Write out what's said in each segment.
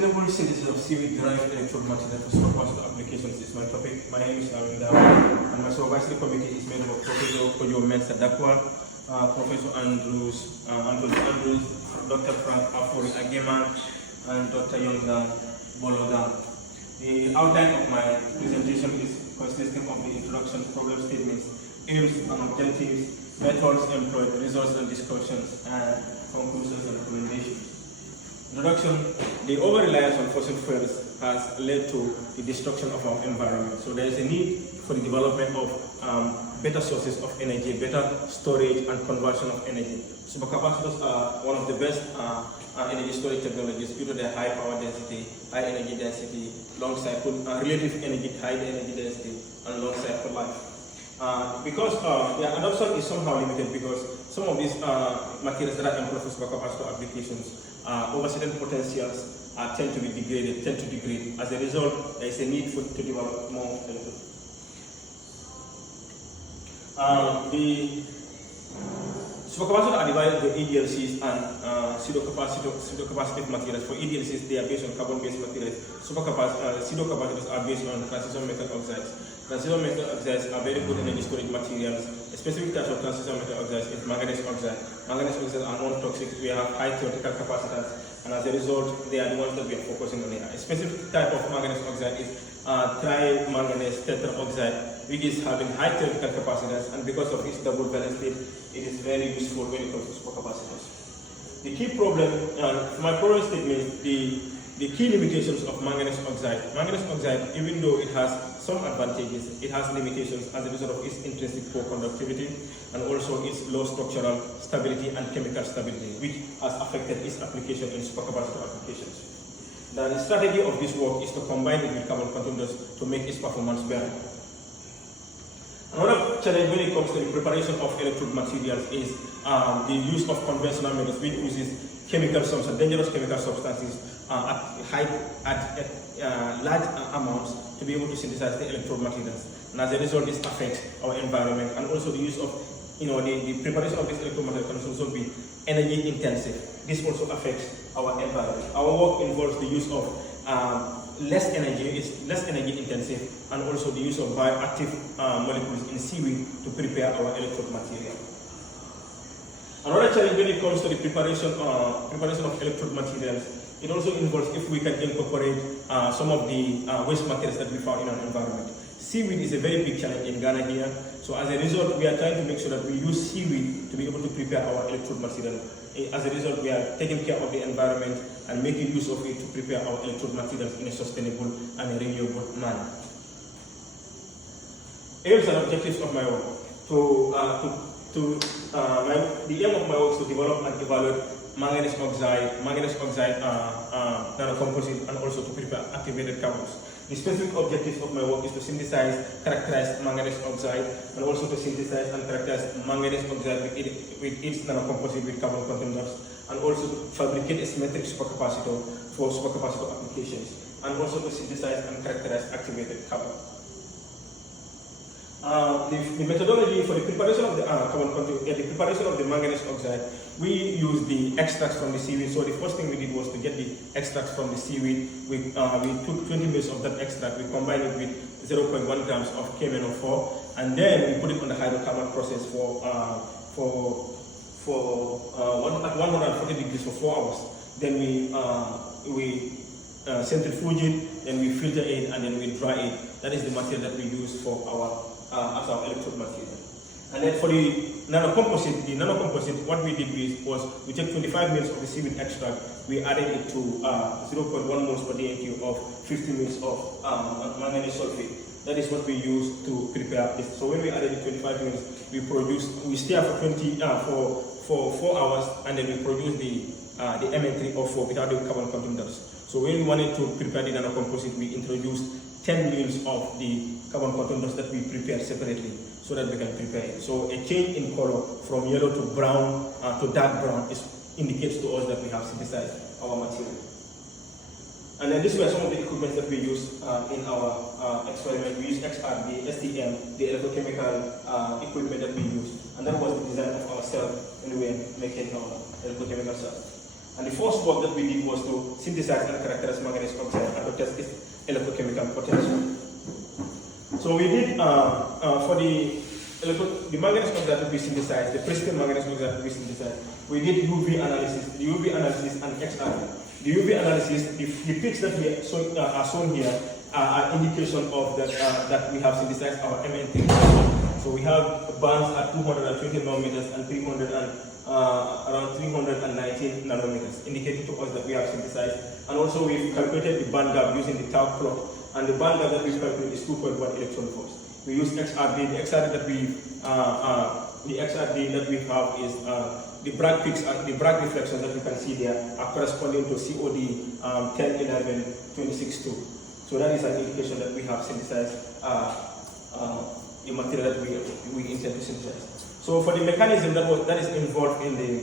Sustainable synthesis of seaweed-derived electrode material for superpositor applications is my topic. My name is Arun Dawa, and my supervisory committee is made up of Professor Kojo Mensah Dakwa, Professor Andrews, Dr. Frank Afori Ageman, and Dr. Yonda Bolodan. The outline of my presentation is consisting of the introduction, problem statements, aims and objectives, methods employed, results and discussions, and conclusions and recommendations. Introduction: the over-reliance on fossil fuels has led to the destruction of our environment. So there is a need for the development of better sources of energy, better storage and conversion of energy. Supercapacitors are one of the best energy storage technologies due to their high power density, high energy density, long cycle, relative energy, high energy density, and long cycle life. Because their adoption is somehow limited because some of these materials that are employed for supercapacitor applications, over certain potentials tend to be degraded, tend to degrade. As a result, there is a need to develop more electrode. The supercapacitors are divided into EDLCs and pseudocapacitive materials. For EDLCs, they are based on carbon-based materials. Pseudocapacitors are based on transition metal oxides. Transition metal oxides are very good energy storage materials. A specific type of transition metal oxides is manganese oxide. Manganese oxides are non-toxic. We have high theoretical capacitance, and as a result, they are the ones that we are focusing on here. A specific type of manganese oxide is trimanganese tetraoxide, which is having high theoretical capacitance, and because of its double valence state, it is very useful when it comes to supercapacitors. The key problem, my problem statement, the key limitations of manganese oxide. Manganese oxide, even though it has some advantages, it has limitations as a result of its intrinsic poor conductivity and also its low structural stability and chemical stability, which has affected its application in supercapacitor applications. The strategy of this work is to combine it with carbon conductors to make its performance better. Another challenge when it comes to the preparation of electrode materials is the use of conventional methods, which uses chemical substances, dangerous chemical substances at large amounts to be able to synthesize the electrode materials. And as a result, this affects our environment, and also the use of, the preparation of this electrode material can also be energy intensive. This also affects our environment. Our work involves the use of less energy, it's less energy intensive, and also the use of bioactive molecules in seaweed to prepare our electrode material. Another challenge when it comes to the preparation of electrode materials, it also involves if we can incorporate some of the waste materials that we found in our environment. Seaweed is a very big challenge in Ghana here, so as a result, we are trying to make sure that we use seaweed to be able to prepare our electrode material. As a result, we are taking care of the environment and making use of it to prepare our electrode materials in a sustainable and a renewable manner. Aims and objectives of my work. The aim of my work is to develop and evaluate manganese oxide nanocomposite, and also to prepare activated carbons. The specific objectives of my work is to synthesize, characterize manganese oxide, and also to synthesize and characterize manganese oxide with its nanocomposite with carbon conductors, and also to fabricate a symmetric supercapacitor for supercapacitor applications, and also to synthesize and characterize activated carbon. The methodology for the preparation of the preparation of the manganese oxide, we use the extracts from the seaweed. So the first thing we did was to get the extracts from the seaweed. We took 20 ml of that extract, we combined it with 0.1 grams of KMnO4, and then we put it on the hydrocarbon process at 140 degrees for 4 hours. Then we centrifuge it, then we filter it, and then we dry it. That is the material that we use for as our electrode material. And then for the nanocomposite, what we did was we took 25 ml of the seaweed extract, we added it to 0.1 moles per DNQ of 50 ml of manganese sulfate. That is what we use to prepare this. So when we added the 25 ml, we stir for 4 hours, and then we produce the Mn3O4 without the carbon conductors. So when we wanted to prepare the nanocomposite, we introduced 10 ml of the carbon conductors that we prepared separately so that we can prepare it. So a change in color from yellow to brown to dark brown indicates to us that we have synthesized our material. And then these were some of the equipment that we used in our experiment. We used XRD, STM, the electrochemical equipment that we used. And that was the design of our cell when we were making our electrochemical cell. And the first work that we did was to synthesize and characterize manganese oxide and to test its electrochemical potential. So we did, for the manganese oxide that we synthesized, the precipitate manganese oxide that we synthesized, we did UV analysis, the UV analysis and XRD. The UV analysis, the peaks that are shown here are indication of that we have synthesized our MN3. So we have bands at 220 nanometers and 300 and around 319 nanometers, indicating to us that we have synthesized. And also we've calculated the band gap using the tau plot, and the band gap that we've calculated is 2.1 electron volts. We use XRD. The XRD that we have is the Bragg peaks, the Bragg reflections that you can see there are corresponding to COD 1011-26.2. So that is an indication that we have synthesized the material that we intend to synthesize. So for the mechanism that is involved in the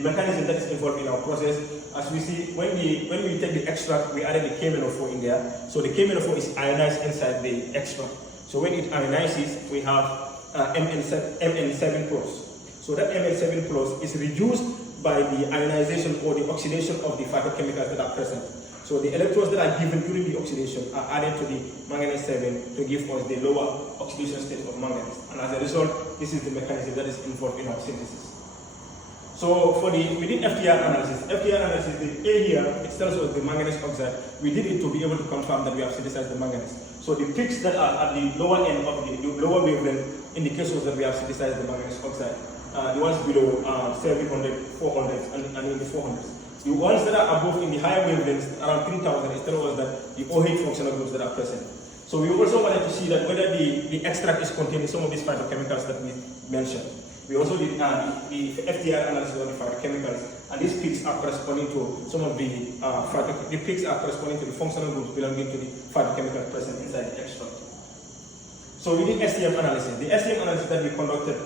mechanism that is involved in our process, as we see, when we take the extract, we added the KMnO4 in there. So the KMnO4 is ionized inside the extract. So when it ionizes, we have Mn7 plus. So that Mn7 plus is reduced by the ionization or the oxidation of the phytochemicals that are present. So the electrons that are given during the oxidation are added to the manganese 7 to give us the lower oxidation state of manganese. And as a result, this is the mechanism that is involved in our synthesis. So we did FTR analysis. FTR analysis, the A here, it tells us the manganese oxide. We did it to be able to confirm that we have synthesized the manganese. So the peaks that are at the lower end of the lower wavelength indicates us that we have synthesized the manganese oxide. The ones below 700, 400, and in the 400s. The ones that are above in the higher wavelengths, around 3000, it tells us that the OH functional groups that are present. So we also wanted to see that whether the extract is containing some of these phytochemicals that we mentioned. We also did the FTR analysis of the phytochemicals, and these peaks are corresponding to some of the peaks are corresponding to the functional groups belonging to the phytochemicals present inside the extract. So we did STM analysis. The STM analysis that we conducted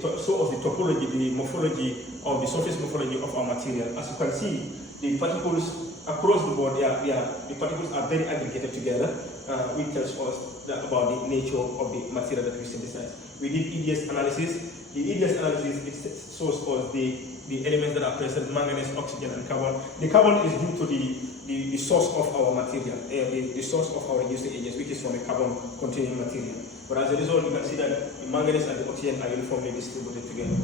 shows us the topology, the morphology of the surface morphology of our material. As you can see, the particles across the board, the particles are very aggregated together, which tells us about the nature of the material that we synthesize. We did EDS analysis. The EDS analysis shows us the elements that are present, manganese, oxygen, and carbon. The carbon is due to the source of our material, the source of our reducing agents, which is from a carbon-containing material. But as a result, you can see that the manganese and the oxygen are uniformly distributed together.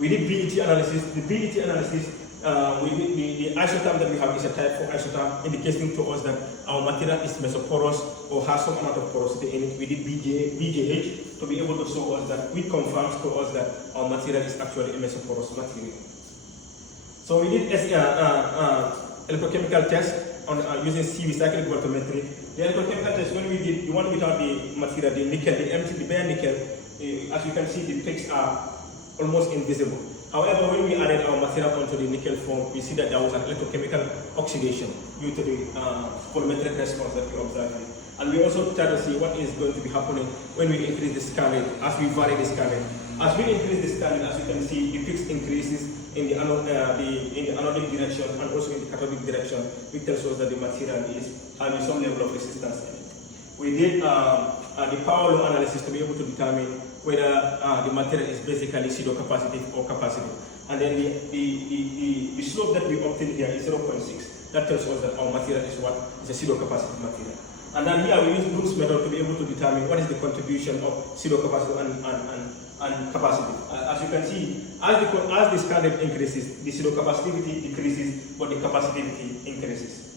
We did BET analysis. The BET analysis, the isotope that we have is a type 4 isotope, indicating to us that our material is mesoporous or has some amount of porosity in it. We did BJH to be able to show us that, which confirms to us that our material is actually a mesoporous material. So we did electrochemical test on using CV cyclic voltammetry. The electrochemical test, when we did the one without the material, the nickel, the bare nickel, as you can see, the peaks are almost invisible. However, when we added our material onto the nickel form, we see that there was an electrochemical oxidation due to the volumetric response that we observed. And we also try to see what is going to be happening when we increase the scaling, as we vary the scaling. As we increase the scaling, as you can see, the peaks increases in the anodic direction and also in the cathodic direction, which tells us that the material is having some level of resistance in it. We did the power law analysis to be able to determine whether the material is basically pseudo-capacitive or capacitive. And then the slope that we obtained here is 0.6. That tells us that our material is what? It's a pseudo-capacitive material. And then here we use Brooks method to be able to determine what is the contribution of pseudo-capacitive and capacitive. As you can see, as the scaling increases, the pseudo-capacitivity decreases, but the capacitivity increases.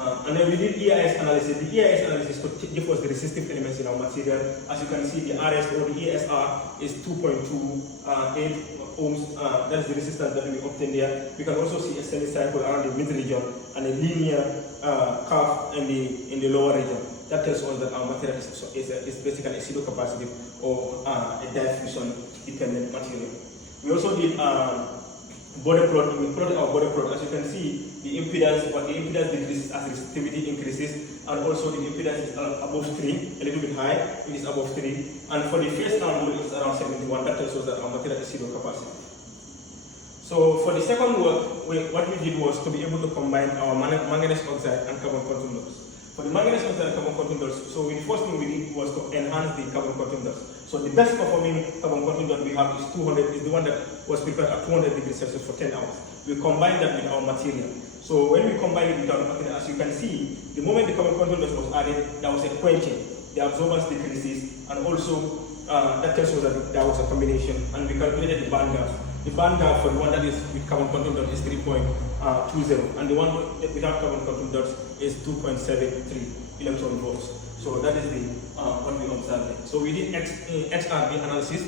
And then we did EIS analysis. The EIS analysis could give us the resistive elements in our material. As you can see, the RS or the ESR is 2.28 ohms. That is the resistance that we obtained there. We can also see a semi-cycle around the mid-region and a linear curve in the lower region. That tells us that our material is basically a pseudo-capacitive or a diffusion-dependent material. We also did body plot. We plotted our body plot. As you can see, the impedance decreases as resistivity increases, and also the impedance is above 3, a little bit high. It is above 3, and for the phase angle it's around 71. That tells us that our material is pseudo-capacitive. So for the second work, what we did was to be able to combine our manganese oxide and carbon quantum dots. For the manganese oxide and carbon quantum dots, so the first thing we did was to enhance the carbon quantum dots. So the best performing carbon content that we have is 200, is the one that was prepared at 200 degrees Celsius for 10 hours. We combine that with our material. So when we combine it with our material, as you can see, the moment the carbon content was added, there was a quenching, the absorbance decreases, and also that tells us that there was a combination, and we calculated the band gap. The band gap for the one that is with carbon content dot is 3.20, and the one without carbon content dot is 2.73 electron volts. So that is the what we observed. So we did XRD analysis.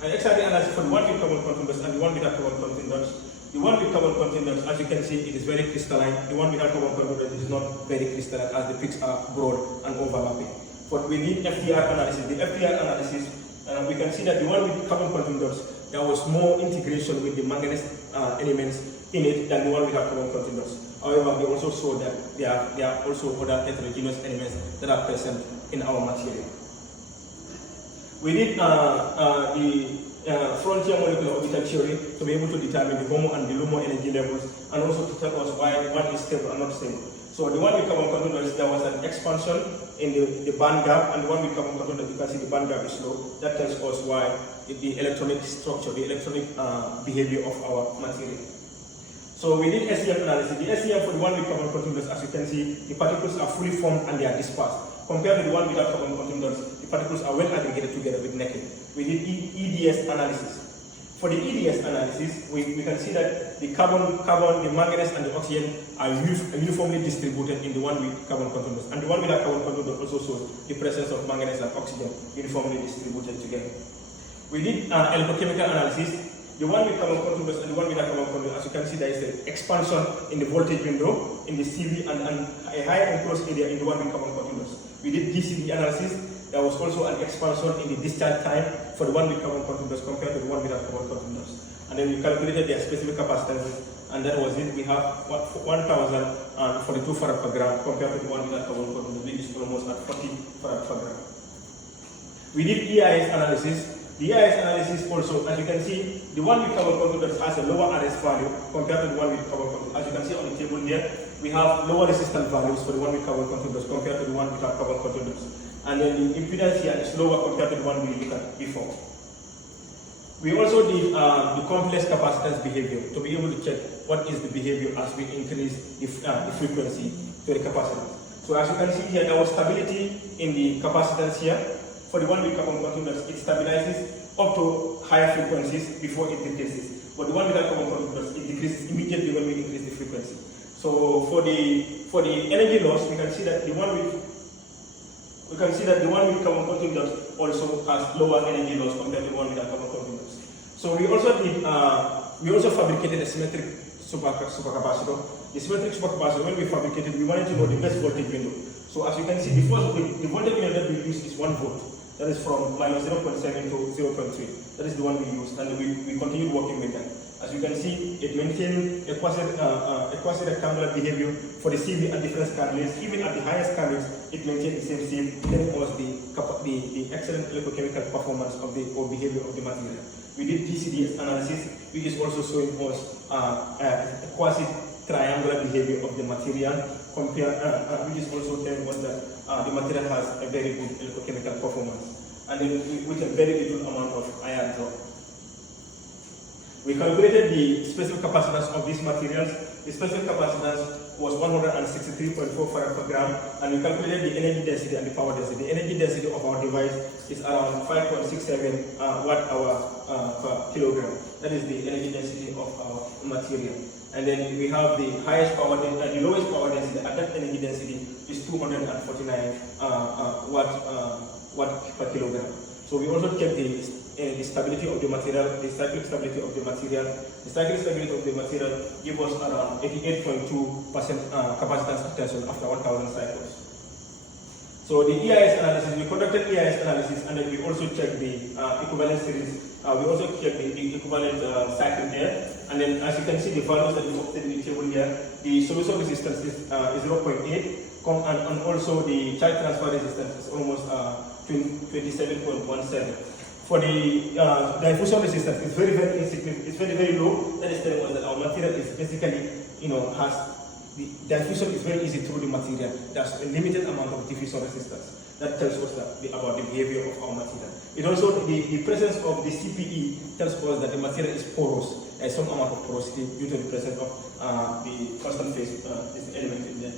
XRD analysis for the one with carbon content dots and the one without carbon content dots. The one with carbon content dots, as you can see, it is very crystalline. The one without carbon content dots is not very crystalline, as the peaks are broad and overlapping. But we did FTR analysis. The FTR analysis, we can see that the one with carbon content dots, there was more integration with the manganese elements in it than the one without carbon content dots. However, we also saw that there are also other heterogeneous elements that are present in our material. We did the frontier molecular orbital theory to be able to determine the HOMO and the LUMO energy levels, and also to tell us why one is stable and not stable. So the one with carbon content dots, there was an expansion in the band gap, and the one with carbon content dots, you can see the band gap is low. That tells us why the electronic structure, the electronic behavior of our material. So we did SEM analysis. The SEM for the one with carbon content dots, as you can see, the particles are fully formed and they are dispersed. Compared to the one without carbon content dots, the particles are well aggregated together with naked. We did EDS analysis. For the EDS analysis, we can see that the carbon, the manganese and the oxygen are uniformly distributed in the one with carbon content dots. And the one without carbon content dots also shows the presence of manganese and oxygen uniformly distributed together. We did electrochemical analysis. The one with carbon content dots and the one without carbon content dots, as you can see, there is an expansion in the voltage window in the CV and a high enclosed area in the one with carbon content dots. We did DCD analysis. There was also an expansion in the discharge time for the one with carbon content dots compared to the one without carbon content dots. And then we calculated their specific capacitances, and that was it. We have 1,042 farad per gram compared to the one without carbon content dots, which is almost at 40 farad per gram. We did EIS analysis. The EIS analysis also, as you can see, the one with carbon content dots has a lower RS value compared to the one with carbon content dots. As you can see on the table here, we have lower resistance values for the one with carbon content dots compared to the one without carbon content dots. And then the impedance here is lower compared to the one we looked at before. We also did the complex capacitance behavior to be able to check what is the behavior as we increase the frequency to the capacitance. So as you can see here, there was stability in the capacitance here. For the one with carbon content dots, it stabilizes up to higher frequencies before it decreases. But the one without carbon content dots, it decreases immediately when we increase the frequency. So for the energy loss, we can see that the one with carbon content dots also has lower energy loss compared to the one without carbon content dots. So we also fabricated a symmetric supercapacitor. The symmetric supercapacitor, when we fabricated, we wanted to know the best voltage window. So as you can see, the voltage window that we use is 1 volt. That is from minus 0.7 to 0.3. That is the one we used, and we continued working with that. As you can see, it maintained a quasi-rectangular behavior for the CV at different scanlines. Even at the highest scanlines, it maintained the same CV, telling us the excellent electrochemical performance of the behavior of the material. We did DCD analysis, which is also showing us a quasi-triangular behavior of the material, which is also telling us that the material has a very good electrochemical performance, and then with a very little amount of ion drop. We calculated the specific capacitance of these materials. The specific capacitance was 163.4 farad per gram, and we calculated the energy density and the power density. The energy density of our device is around 5.67 watt-hour per kilogram. That is the energy density of our material. And then we have the highest power density, the lowest power density at that energy density is 249 watt per kilogram. So we also checked the stability of the material, the cyclic stability of the material. The cyclic stability of the material gives us around 88.2% capacitance attention after 1,000 cycles. So the EIS analysis, we conducted EIS analysis, and then we also checked the equivalent series. We also checked the equivalent cycle there. And then as you can see, the values that we obtained in the table here, the solution resistance is 0.8, and also the charge transfer resistance is almost 27.17. For the diffusion resistance, it's very, very insignificant. It's very, very low. That is telling us that our material is basically, has the diffusion is very easy through the material. There's a limited amount of diffusion resistance. that tells us about the behavior of our material. It also, the presence of the CPE tells us that the material is porous, some amount of porosity due to the presence of the constant phase element in there.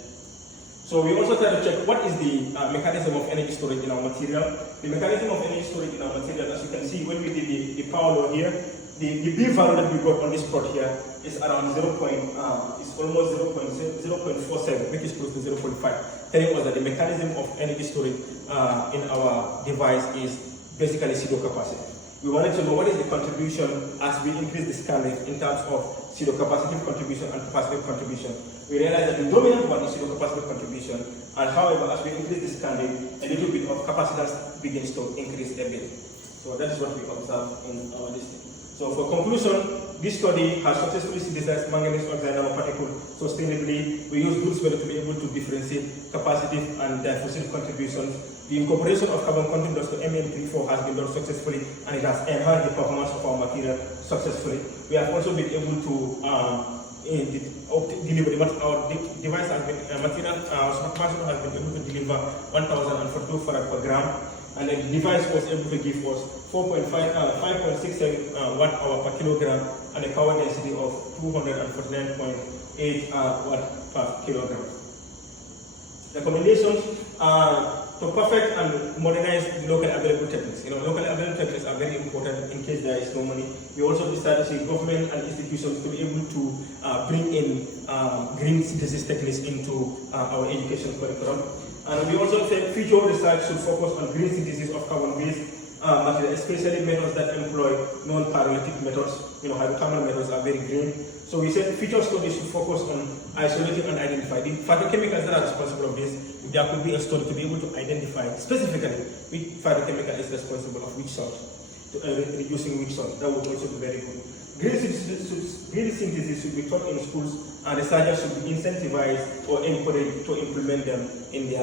So we also try to check what is the mechanism of energy storage in our material. The mechanism of energy storage in our material, as you can see when we did the power law here, the B value that we got on this plot here is around it's almost 0.47, which is close to 0.5, telling us that the mechanism of energy storage in our device is basically pseudo capacity. We wanted to know what is the contribution as we increase the scaling in terms of pseudo capacitive contribution and capacitive contribution. We realize that the dominant one is pseudo capacitive contribution, and however, as we increase the scaling, a little bit of capacitance begins to increase a bit. So that is what we observe in our district. So for conclusion, this study has successfully synthesized manganese oxide nanoparticle sustainably. We use Goulds-Medal to be able to differentiate capacitive and diffusive contributions. The incorporation of carbon content to MN34 has been done successfully, and it has enhanced the performance of our material successfully. We have also been able to deliver our device has been material has been able to deliver 1,042 farad per gram. And the device was able to give us 5.67 watt hour per kilogram and a power density of 249.8 watt per kilogram. Recommendations are to perfect and modernize the local available techniques. Local available techniques are very important in case there is no money. We also decided to see government and institutions to be able to bring in green synthesis techniques into our education curriculum. And we also said future research should focus on green synthesis of carbon-based material, especially methods that employ non-pyrolytic methods. Hydrothermal methods are very green. So we said future studies should focus on isolating and identifying the phytochemicals that are responsible of this. There could be a study to be able to identify specifically which phytochemical is responsible of which salt, reducing which salt. That would also be very good. Green synthesis should be taught in schools, and researchers should be incentivized or encouraged to implement them in the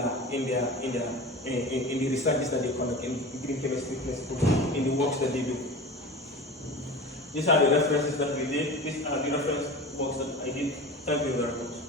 researches that they conduct in green chemistry principles, in the works that they do. These are the references that we did. These are the reference works that I did. Thank you very much.